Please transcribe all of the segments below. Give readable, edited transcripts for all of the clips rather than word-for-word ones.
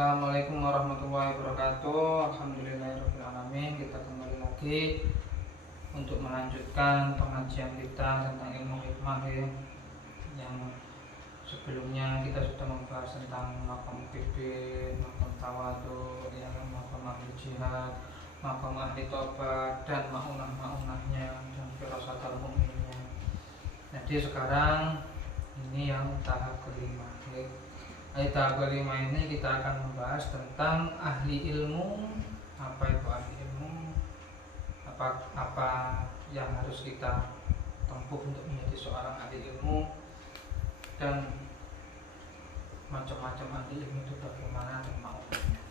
Assalamualaikum warahmatullahi wabarakatuh. Alhamdulillahirrahmanirrahim. Kita kembali lagi untuk melanjutkan pengajian kita tentang ilmu hikmah ya. Yang sebelumnya kita sudah membahas tentang maqam pipin, maqam tawadhu, ya, maqam ahli jihad, maqam ahli tobat, dan maunah-maunahnya dan firasatul mu'minnya. Jadi sekarang ini yang tahap kelima ya. Tahap kelima ini kita akan membahas tentang ahli ilmu. Apa itu ahli ilmu? Apa yang harus kita tempuh untuk menjadi seorang ahli ilmu, dan macam-macam ahli ilmu itu bagaimana dan maunya.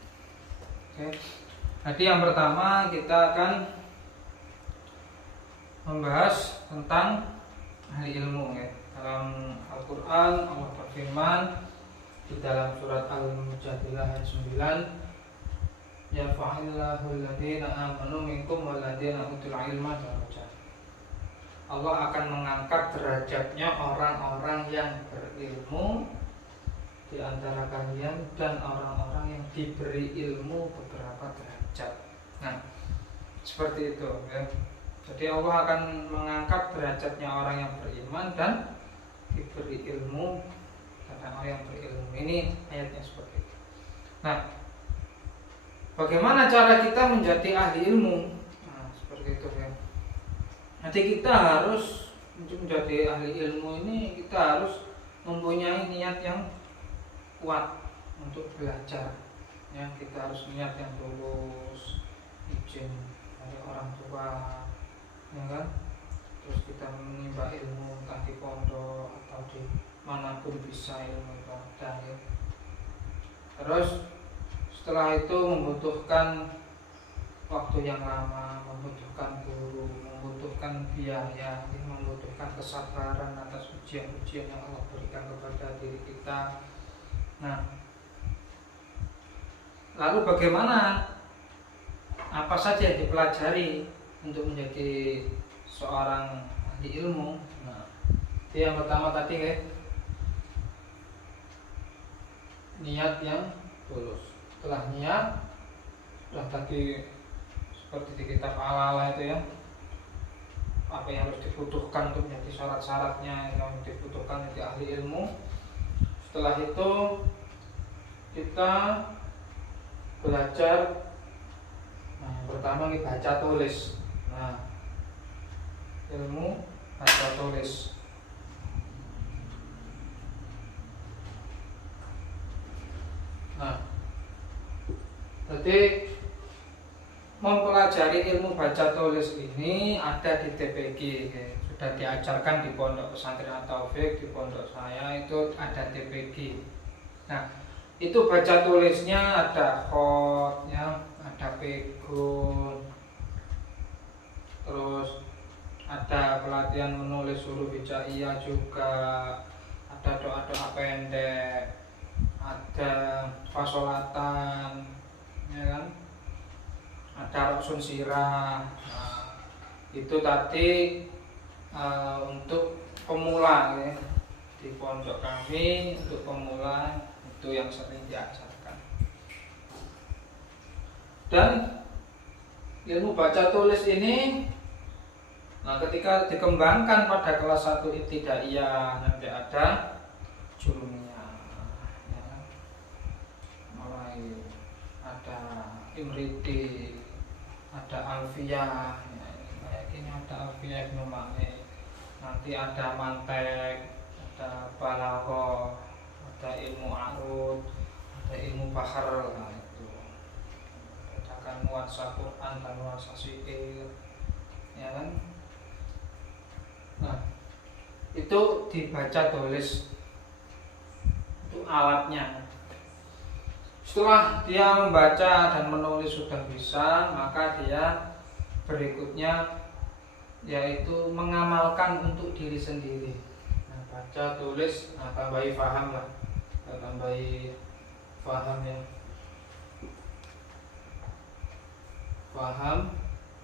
Oke. Jadi yang pertama kita akan membahas tentang ahli ilmu ya. Dalam Al-Qur'an Allah berfirman di dalam surat Al-Mujadilah ayat 9, ya fa'illahu alladhina amanu minkum walladhina utul ilma darajat. Allah akan mengangkat derajatnya orang-orang yang berilmu di antara kalian dan orang-orang yang diberi ilmu beberapa derajat. Nah, seperti itu ya. Jadi Allah akan mengangkat derajatnya orang yang beriman dan diberi ilmu, karena orang yang berilmu. Ini ayatnya seperti itu. Nah, bagaimana cara kita menjadi ahli ilmu? Nah, seperti itu ya. Nanti kita harus untuk menjadi ahli ilmu ini kita harus mempunyai niat yang kuat untuk belajar. Ya, kita harus niat yang tulus, izin dari orang tua, ya kan? Terus kita menimba ilmu entah di pondok atau di manapun bisa ilmu itu ada ya. Terus setelah itu membutuhkan waktu yang lama, membutuhkan guru, membutuhkan biaya, membutuhkan kesabaran atas ujian-ujian yang Allah berikan kepada diri kita. Nah, lalu bagaimana? Apa saja yang dipelajari untuk menjadi seorang ahli ilmu? Nah, itu yang pertama tadi ya, niat yang tulus. Setelah niat, sudah tadi seperti di kitab Al-Ala itu ya, apa yang harus dibutuhkan untuk menjadi syarat-syaratnya yang dibutuhkan menjadi ahli ilmu. Setelah itu kita belajar. Nah, yang pertama kita baca tulis. Nah, ilmu baca tulis. Nah, jadi mempelajari ilmu baca tulis ini ada di TPG ya. Sudah diajarkan di pondok pesantren Taufik, di pondok saya itu ada TPG. Nah, itu baca tulisnya ada khot ya, ada pegun, terus ada pelatihan menulis huruf hijaiyah juga, ada doa-doa pendek, ada fasolatan, ya kan? Ada ruksun sirah. Nah, itu tadi untuk pemula ya. Di pondok kami untuk pemula itu yang sering diajarkan. Dan ilmu baca tulis ini, nah, ketika dikembangkan pada kelas 1 ibtidaiyah nanti ada jurumiyah ya. Mulai ada Imriti, ada Alfiyah ya, kayak gini, ada Alfiyah Ibnu Malik, nanti ada Mantek, ada Balaghah, ada ilmu arud, ada ilmu bahar. Nah, itu ada nuansa Quran dan nuansa syair, ya kan? Nah, itu dibaca tulis, itu alatnya. Setelah dia membaca dan menulis sudah bisa, maka dia berikutnya yaitu mengamalkan untuk diri sendiri. Nah, baca tulis, nah, tambahi paham lah, tambahi paham ya, paham,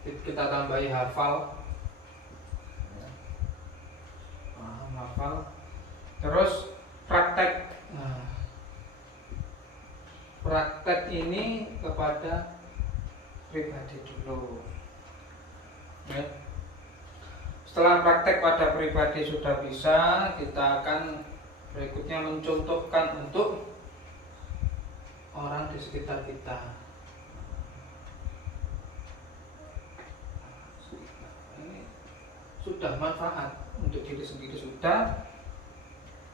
kita tambahi hafal, paham, hafal, terus praktek. Nah, praktek ini kepada pribadi dulu. Ya. Setelah praktek pada pribadi sudah bisa, kita akan berikutnya mencontohkan untuk orang di sekitar kita. Ini sudah manfaat untuk diri sendiri, sudah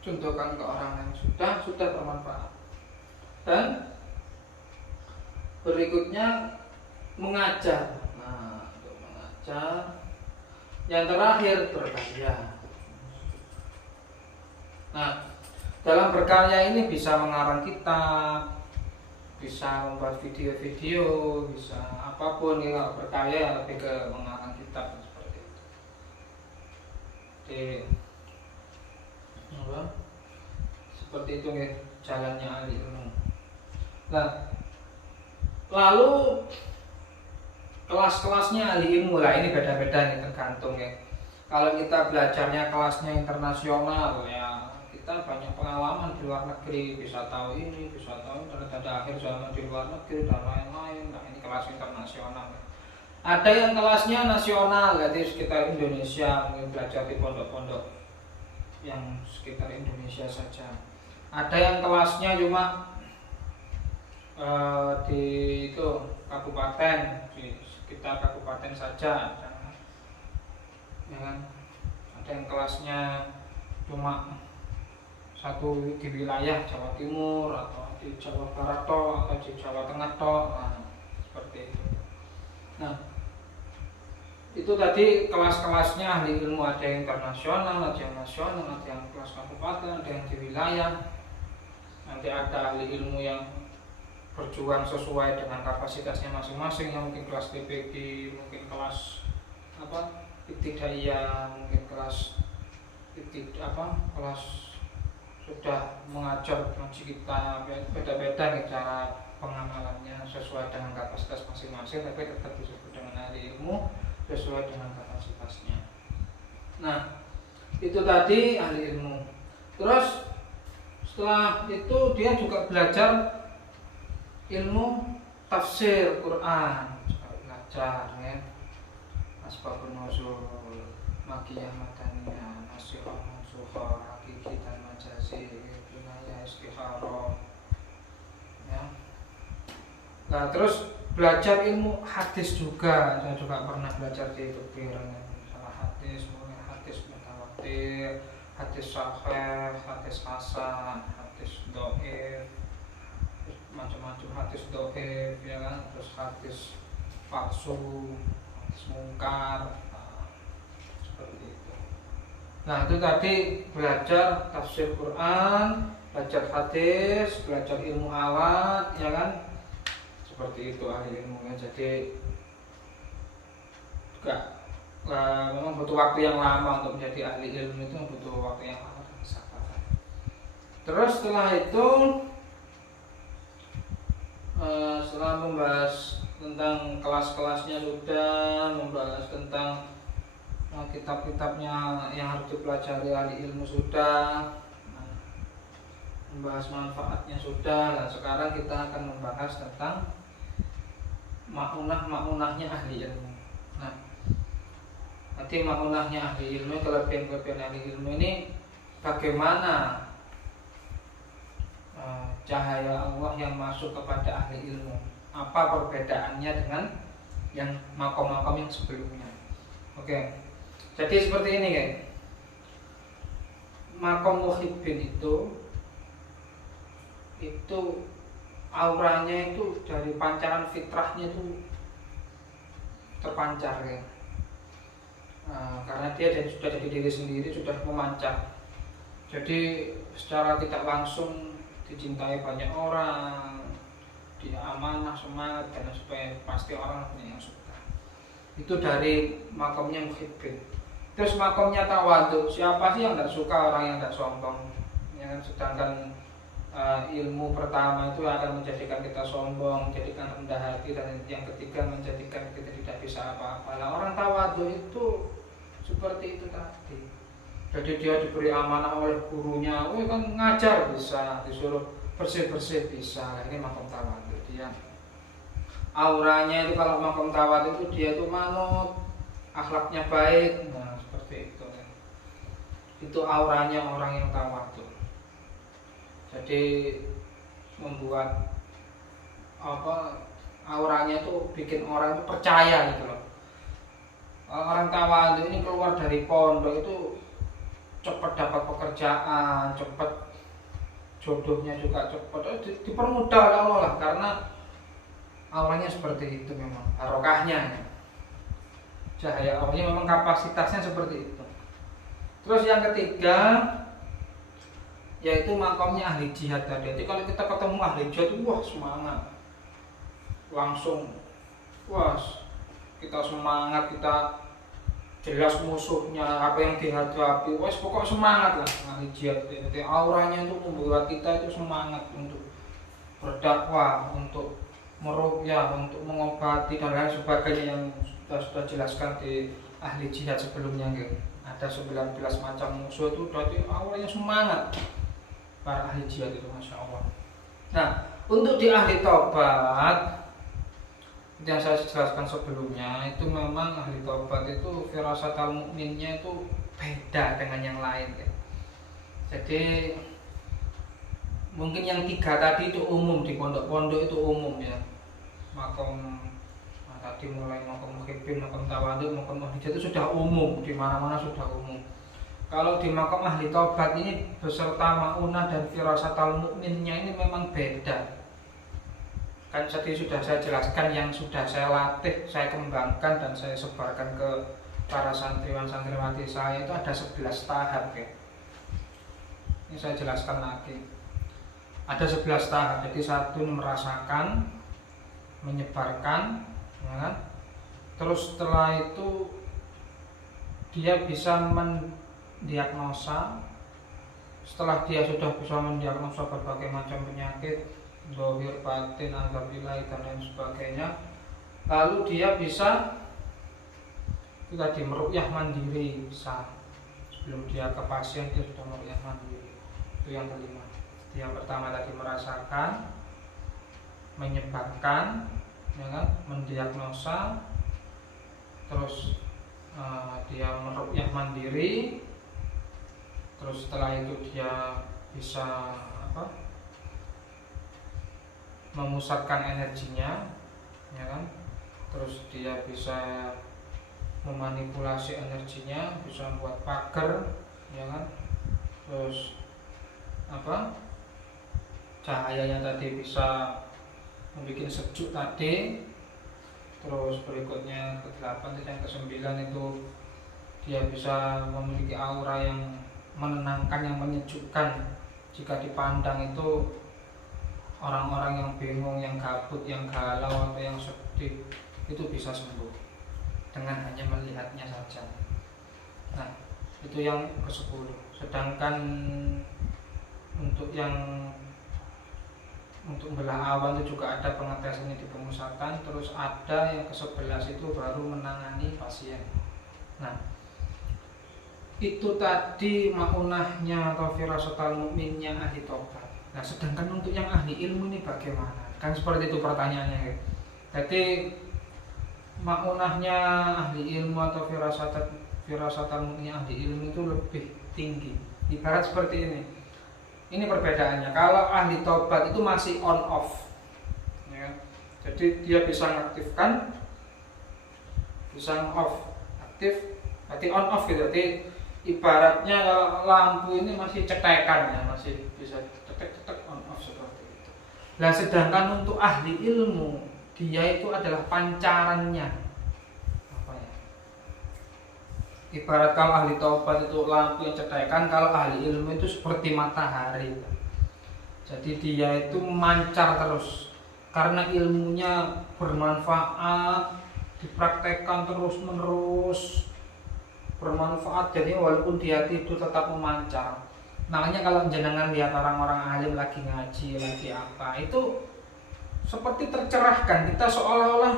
contohkan ke orang yang sudah bermanfaat. Dan berikutnya mengajar. Nah, untuk mengajar. Yang terakhir berkarya. Nah, dalam berkarya ini bisa mengarang kitab, bisa membuat video-video, bisa apapun. Kalau berkarya lebih ke mengarang kitab seperti itu. Jadi, seperti itu ya jalannya ahli ilmu. Nah, lalu kelas-kelasnya ahli ilmu lah ini beda-beda nih, tergantung ya. Kalau kita belajarnya kelasnya internasional ya, kita banyak pengalaman di luar negeri, bisa tahu ini, bisa tahu ternyata akhir zaman di luar negeri dan lain-lain. Nah, ini kelas internasional. Ada yang kelasnya nasional, jadi sekitar Indonesia, mungkin belajar di pondok-pondok yang sekitar Indonesia saja. Ada yang kelasnya cuma di itu kabupaten, di sekitar kabupaten saja, ya kan? Ada yang kelasnya cuma satu di wilayah Jawa Timur atau di Jawa Barat atau di Jawa Tengah nah, seperti itu. Nah, itu tadi kelas-kelasnya ahli ilmu, ada yang internasional, ada yang nasional, ada yang kelas kabupaten, ada yang di wilayah. Nanti ada ahli ilmu yang berjuang sesuai dengan kapasitasnya masing-masing, yang mungkin kelas TPG, mungkin kelas ibtidaiyah, mungkin kelas kelas sudah mengajar ngaji kita, beda-beda nih cara pengamalannya sesuai dengan kapasitas masing-masing, tapi tetap disebut dengan ahli ilmu sesuai dengan kapasitasnya. Nah, itu tadi ahli ilmu. Terus setelah itu dia juga belajar ilmu tafsir Quran, belajar ya, asbabun nuzul, makiyah madaniyah, nasikah mansukah, hakiki dan majazi, binaya istikharah ya. Nah, terus belajar ilmu hadis juga. Saya juga pernah belajar di Tubir, salah hadis, mulai hadis mutawatir, hadis sahih, hadis hasan, hadis dhaif, macam-macam hadis dhaif ya kan, terus hadis palsu, hadis mungkar, seperti itu. Nah, itu tadi belajar tafsir Quran, belajar hadis, belajar ilmu alat ya kan, seperti itu ahli ilmunya. Jadi juga memang butuh waktu yang lama untuk menjadi ahli ilmu, itu butuh waktu yang lama dan kesabaran. Terus setelah itu setelah membahas tentang kelas-kelasnya sudah, membahas tentang kitab-kitabnya yang harus dipelajari ahli ilmu sudah, membahas manfaatnya sudah. Nah, sekarang kita akan membahas tentang ma'unah-ma'unahnya ahli ilmu. Nah, nanti ma'unahnya ahli ilmu, kelebihan-kelebihan ahli ilmu ini bagaimana cahaya Allah yang masuk kepada ahli ilmu, apa perbedaannya dengan yang makom-makom yang sebelumnya. Oke, jadi seperti ini ya. Makom muhibbin itu auranya itu dari pancaran fitrahnya itu terpancar ya. Karena dia sudah jadi diri sendiri, sudah memancar. Jadi secara tidak langsung dicintai banyak orang, dia amanah, semangat, dan supaya pasti orang punya yang suka. Itu dari makomnya muhibbin. Terus makomnya tawadhu, siapa sih yang tidak suka orang yang tidak sombong ya, sedangkan ilmu pertama itu akan menjadikan kita sombong, menjadikan rendah hati, dan yang ketiga menjadikan kita tidak bisa apa-apa. Nah, orang tawadhu itu seperti itu tadi. Jadi dia diberi amanah oleh gurunya, kan ngajar bisa, disuruh bersih-bersih bisa. Nah, ini makom tawadhu. Dia auranya itu kalau makom tawadhu itu dia tuh manut, akhlaknya baik. Nah, seperti itu. Itu auranya orang yang tawadhu. Jadi membuat auranya tuh bikin orang itu percaya gitu loh. Orang tawadhu ini keluar dari pondok itu cepat dapat pekerjaan, cepat jodohnya juga cepat, dipermudah oleh Allah lah, karena auranya seperti itu, memang barokahnya, cahaya auranya memang kapasitasnya seperti itu. Terus yang ketiga yaitu makomnya ahli jihad tadi. Jadi kalau kita ketemu ahli jihad itu wah semangat, langsung wah kita semangat, kita jelas musuhnya apa yang dihadapi, wes pokok semangat lah ahli jihad. Jadi auranya itu membuat kita itu semangat untuk berdakwah, untuk meruqyah, untuk mengobati dan lain sebagainya yang sudah jelaskan di ahli jihad sebelumnya gitu. Ada 19 macam musuh itu, berarti auranya semangat para ahli jihad itu, masya Allah. Nah, untuk di ahli taubat yang saya jelaskan sebelumnya itu memang ahli taubat itu firasatul mukminnya itu beda dengan yang lain ya. Jadi mungkin yang 3 tadi itu umum, di pondok-pondok itu umum ya. Makom tadi mulai makom muhibbin, makom tawadhu, makom ahli jihad itu sudah umum, di mana-mana sudah umum. Kalau di makom ahli taubat ini beserta maunah dan firasatul mukminnya ini memang beda. Kan tadi sudah saya jelaskan, yang sudah saya latih, saya kembangkan dan saya sebarkan ke para santriwan santriwati saya itu ada 11 tahap ya. Ini saya jelaskan lagi. Ada 11 tahap. Jadi 1 merasakan, menyebarkan, ya kan? Terus setelah itu dia bisa mendiagnosa. Setelah dia sudah bisa mendiagnosa berbagai macam penyakit, zahir, batin, alhamdulillah dan lain sebagainya, lalu dia bisa itu tadi meruqyah mandiri. Bisa sebelum dia ke pasien dia sudah meruqyah mandiri. Itu yang kelima. Yang pertama tadi merasakan, menyebarkan, ya kan? Mendiagnosa, terus dia meruqyah mandiri, terus setelah itu dia bisa memusatkan energinya, ya kan? Terus dia bisa memanipulasi energinya, bisa membuat pagar, ya kan? Terus cahayanya tadi bisa membuat sejuk tadi. Terus berikutnya ke-8 dan ke-9 itu dia bisa memiliki aura yang menenangkan, yang menyejukkan. Jika dipandang itu orang-orang yang bingung, yang gabut, yang galau atau yang sedih itu bisa sembuh dengan hanya melihatnya saja. Nah, itu yang ke-10. Sedangkan untuk belah awan itu juga ada pengetesannya di pemusatan. Terus ada yang ke-11 itu baru menangani pasien. Nah, itu tadi maunahnya atau firasatul mukminnya ahli taubat. Nah, sedangkan untuk yang ahli ilmu ini bagaimana? Kan seperti itu pertanyaannya ya. Jadi maunahnya ahli ilmu atau firasatul mukminnya ahli ilmu itu lebih tinggi. Ibarat seperti ini. Ini perbedaannya. Kalau ahli taubat itu masih on off, ya. Jadi dia bisa mengaktifkan, bisa off, aktif, berarti on off gitu. Jadi ibaratnya kalau lampu ini masih cetekan ya, masih bisa cetek on off seperti itu. Nah, sedangkan untuk ahli ilmu dia itu adalah pancarannya. Apa ya? Ibarat kalau ahli taubat itu lampu yang cetekan, kalau ahli ilmu itu seperti matahari. Jadi dia itu mancar terus karena ilmunya bermanfaat, dipraktekkan terus-menerus, bermanfaat. Jadi walaupun dia tidur tetap memancar. Makanya kalau jenengan lihat orang-orang alim lagi ngaji, lagi apa, itu seperti tercerahkan. Kita seolah-olah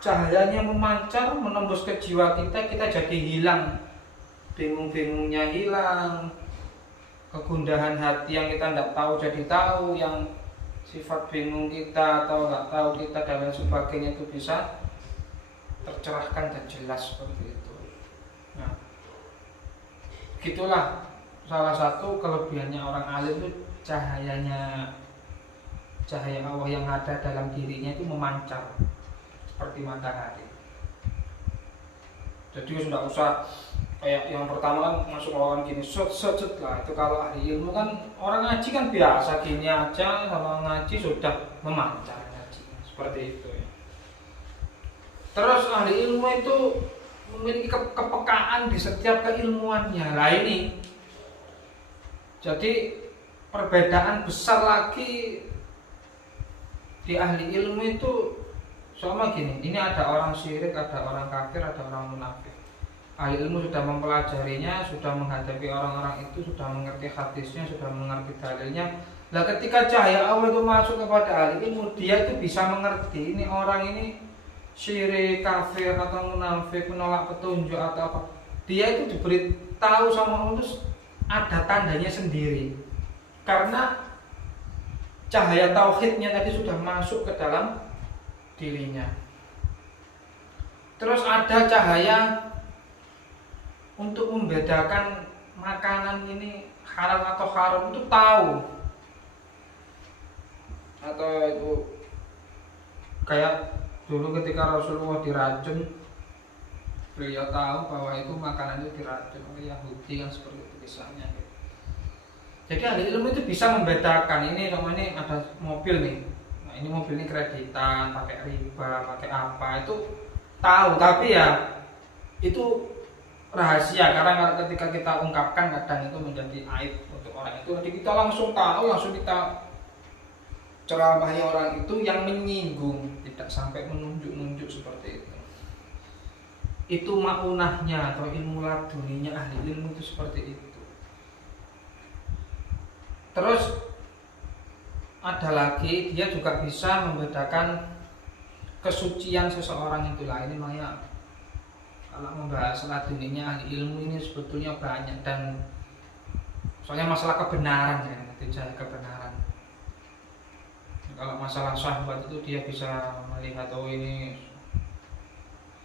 cahayanya memancar, menembus ke jiwa kita, kita jadi hilang, bingung-bingungnya hilang, kegundahan hati yang kita tidak tahu jadi tahu, yang sifat bingung kita atau nggak tahu kita dan lain sebagainya itu bisa tercerahkan dan jelas seperti itu. Nah, gitulah salah satu kelebihannya orang alim itu cahaya Allah yang ada dalam dirinya itu memancar seperti matahari. Jadi sudah usah kayak yang pertama kan masuk lawan gini set lah, itu kalau ahli ilmu kan orang ngaji kan biasa gini aja, kalau ngaji sudah memancar ngaji seperti itu ya. Terus ahli ilmu itu memiliki kepekaan di setiap keilmuannya. Nah ini jadi perbedaan besar lagi di ahli ilmu itu sama gini, ini ada orang syirik, ada orang kafir, ada orang munafik. Ahli ilmu sudah mempelajarinya, sudah menghadapi orang-orang itu, sudah mengerti hadisnya, sudah mengerti dalilnya. Nah ketika cahaya Allah itu masuk kepada ahli ilmu, dia itu bisa mengerti ini orang ini syirik, kafir atau munafik, menolak petunjuk atau apa. Dia itu diberitahu sama Allah itu ada tandanya sendiri. Karena cahaya tauhidnya tadi sudah masuk ke dalam dirinya. Terus ada cahaya untuk membedakan makanan ini halal atau haram itu tahu. Atau itu kayak dulu ketika Rasulullah diracun, beliau tahu bahwa itu makanan itu diracun oleh Yahudi kan, seperti itu kisahnya. Jadi ahli ilmu itu bisa membedakan ini sama ini ada mobil nih. Nah, ini mobil ini kreditan, pakai riba, pakai apa itu tahu, tapi ya itu rahasia karena ketika kita ungkapkan kadang itu menjadi aib untuk orang itu. Jadi kita langsung tahu, langsung kita ceramahi orang itu yang menyinggung, tidak sampai menunjuk-nunjuk seperti itu. Itu maunahnya atau ilmu laduninya ahli ilmu itu seperti itu. Terus ada lagi, dia juga bisa membedakan kesucian seseorang itu lah. Ini makanya kalau membahas laduninya ahli ilmu ini sebetulnya banyak, dan soalnya masalah kebenaran ya, tidak kebenaran. Kalau masalah syahwat itu dia bisa melihat oh ini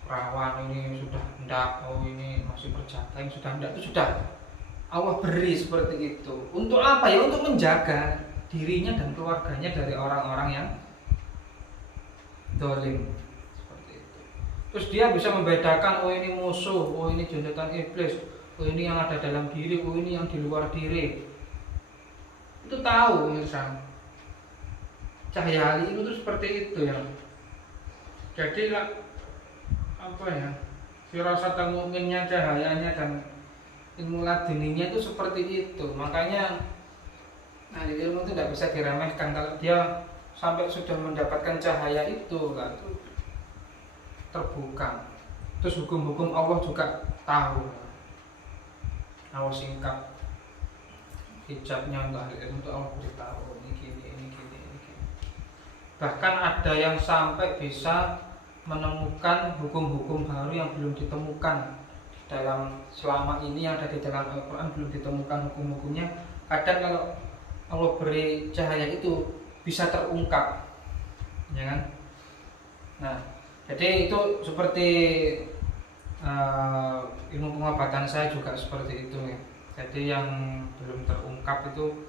perawan, ini sudah hendak, oh ini masih berjaga, ini sudah hendak, itu sudah Allah beri seperti itu. Untuk apa ya? Untuk menjaga dirinya dan keluarganya dari orang-orang yang dolim seperti itu. Terus dia bisa membedakan oh ini musuh, oh ini junjungan iblis, oh ini yang ada dalam diri, oh ini yang di luar diri. Itu tahu misal. Cahaya ahli itu seperti itu ya. Jadi apa ya? Firasat mukminnya, cahayanya dan ilmu laduninya itu seperti itu. Makanya ahli ilmu itu tidak bisa diremehkan. Kalau dia sampai sudah mendapatkan cahaya itu, lah itu terbuka. Terus hukum-hukum Allah juga tahu. Allah singkat hijabnya untuk ahli ilmu itu Allah beritahu ini gini. Bahkan ada yang sampai bisa menemukan hukum-hukum baru yang belum ditemukan dalam selama ini, yang ada di dalam Al-Quran belum ditemukan hukum-hukumnya. Kadang kalau Allah beri cahaya itu bisa terungkap, ya kan? Nah, jadi itu seperti ilmu pengobatan saya juga seperti itu ya. Jadi yang belum terungkap itu,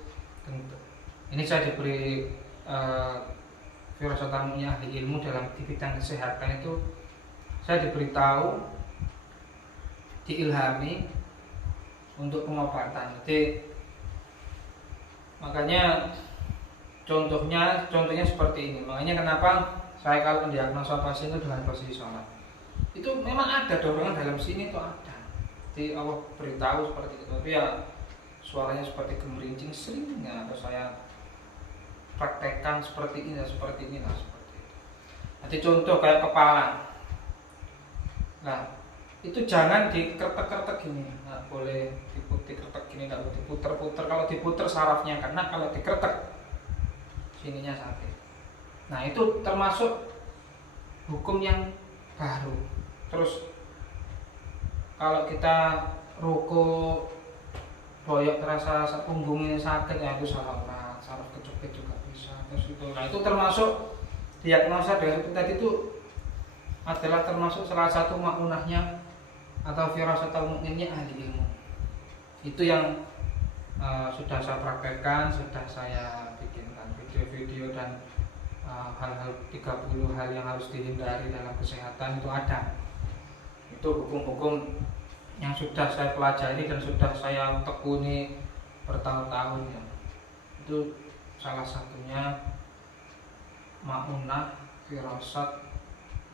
ini saya diberi firasat tamunya ahli ilmu dalam di bidang kesehatan itu, saya diberitahu, diilhami untuk pengobatan. Jadi makanya contohnya seperti ini. Makanya kenapa saya kalau mendiagnosa pasien itu dengan posisi sholat, itu memang ada dorongan dalam sini itu ada. Jadi Allah beritahu seperti itu. Tapi ya suaranya seperti gemerincing sering ya, atau saya praktekkan seperti ini lah, seperti itu. Nanti contoh kayak kepala. Nah, itu jangan dikeretek-keretek gini, nggak boleh dikeretek gini, nggak boleh diputer-puter. Kalau diputer sarafnya, karena kalau dikeretek sininya sakit. Nah itu termasuk hukum yang baru. Terus kalau kita ruku boyok terasa punggung ini sakit, ya itu salah urat, saraf kejepit juga bisa. Terus itu, nah itu termasuk diagnosa dari tadi itu adalah termasuk salah satu maunahnya atau firasatul mukminnya ahli ilmu. Itu yang sudah saya praktekkan, sudah saya bikinkan video-video dan hal-hal 30 hal yang harus dihindari dalam kesehatan itu ada. Itu hukum-hukum yang sudah saya pelajari dan sudah saya tekuni bertahun-tahun ya. Itu salah satunya maunah firasat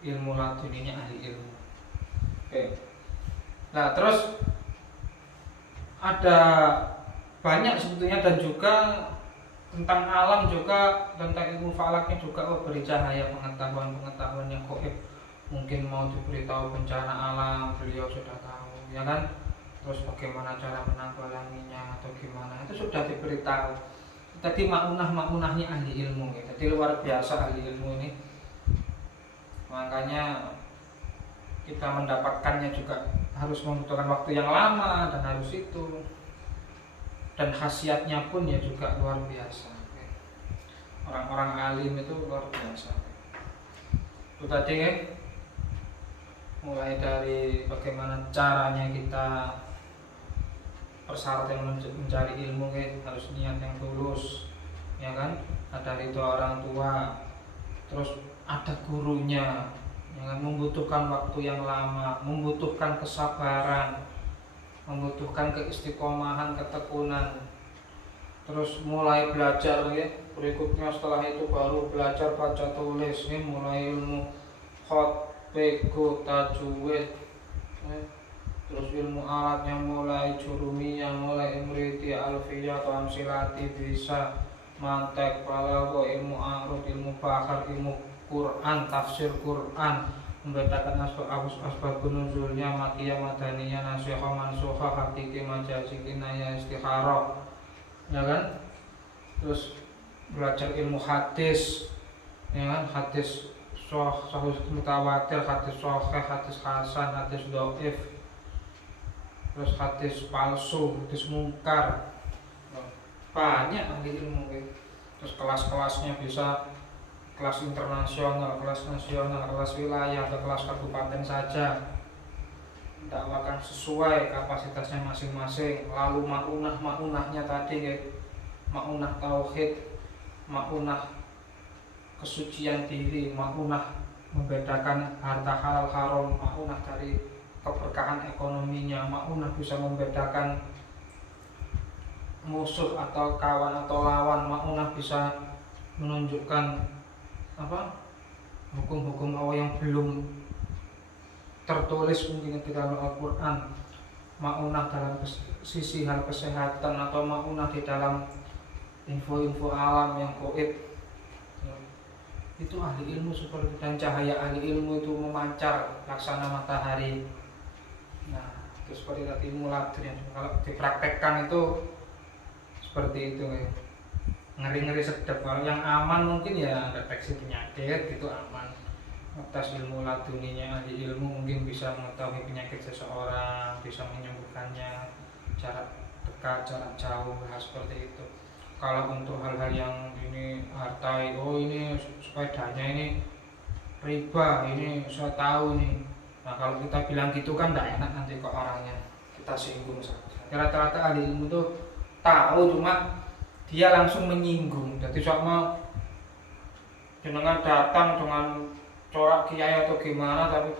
ilmu laduninya ahli ilmu. Oke. Nah terus ada banyak sebetulnya, dan juga tentang alam juga, tentang ilmu falaknya juga beri cahaya pengetahuan yang gaib. Mungkin mau diberitahu bencana alam, beliau sudah tahu, ya kan? Terus bagaimana cara menanggulanginya atau gimana, itu sudah diberitahu. Tadi maunahnya ahli ilmu, ya. Jadi luar biasa ahli ilmu ini. Makanya kita mendapatkannya juga harus membutuhkan waktu yang lama dan harus itu, dan khasiatnya pun ya juga luar biasa. Orang-orang alim itu luar biasa. Itu tadi ya, mulai dari bagaimana caranya kita persyaratan mencari ilmu ya, harus niat yang tulus, ya kan? Ada ridho orang tua, terus ada gurunya, yang membutuhkan waktu yang lama, membutuhkan kesabaran, membutuhkan keistiqomahan, ketekunan. Terus mulai belajar ya, berikutnya setelah itu baru belajar baca tulis ya, mulai ilmu khot, pego, tajwid ya. Terus ilmu alatnya mulai jurumiyah, mulai imriti, alfiyah, atau amsilati, bisa mantek, balaghah, ilmu arud, ilmu bahar, ilmu Quran, tafsir Quran, membedakan asbabun nuzulnya, makiyah, madaniyah, nasyikha, mansukha, hakiki, majazi, kinayah, istikharah, ya kan? Terus belajar ilmu hadis, ya kan? Hadis sahih mutawatir, hadis sahih, hadis hasan, hadis dhaif, terus hadis palsu, hadis mungkar, banyak ahli ilmu. Terus kelas-kelasnya bisa kelas internasional, kelas nasional, kelas wilayah, atau kelas kabupaten saja, dakwakan sesuai kapasitasnya masing-masing. Lalu maunahnya tadi ya, maunah tauhid, maunah kesucian diri, maunah membedakan harta halal haram, maunah dari keberkahan ekonominya, maunah bisa membedakan musuh atau kawan atau lawan, maunah bisa menunjukkan hukum-hukum Allah yang belum tertulis mungkin di dalam Al-Quran, maunah dalam sisi hal kesehatan, atau maunah di dalam info-info alam yang gaib. Itu ahli ilmu seperti itu, dan cahaya ahli ilmu itu memancar laksana matahari. Nah, itu seperti tadi ilmu ladun yang kalau dipraktekkan itu seperti itu ya. Ngeri-ngeri sedap. Kalau yang aman mungkin ya deteksi penyakit gitu aman. Atas ilmu laduninya ahli ilmu mungkin bisa mengetahui penyakit seseorang, bisa menyembuhkannya, jarak dekat, jarak jauh, hal seperti itu. Kalau untuk hal-hal yang ini harta, oh ini sepedanya ini riba, ini saya tahu nih. Nah kalau kita bilang gitu kan tidak enak nanti ke orangnya, kita singgung saja. Rata-rata ahli ilmu tuh tahu, cuma dia langsung menyinggung. Jadi sama jenengan datang dengan corak kiai atau gimana, tapi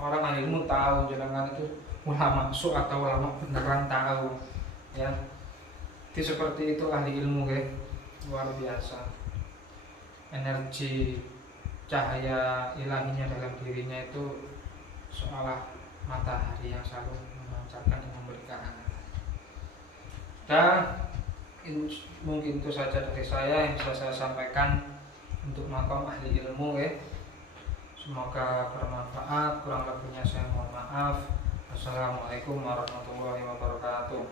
orang ahli ilmu tahu jenengan itu ulama su atau ulama beneran tahu, ya. Jadi seperti itu ahli ilmu ya, luar biasa. Energi cahaya ilahinya dalam dirinya itu seolah matahari yang selalu memancarkan dan memberikan hangat. Dan mungkin itu saja dari saya yang bisa saya sampaikan untuk makom ahli ilmu ya. Semoga bermanfaat, kurang lebihnya saya mohon maaf. Assalamualaikum warahmatullahi wabarakatuh.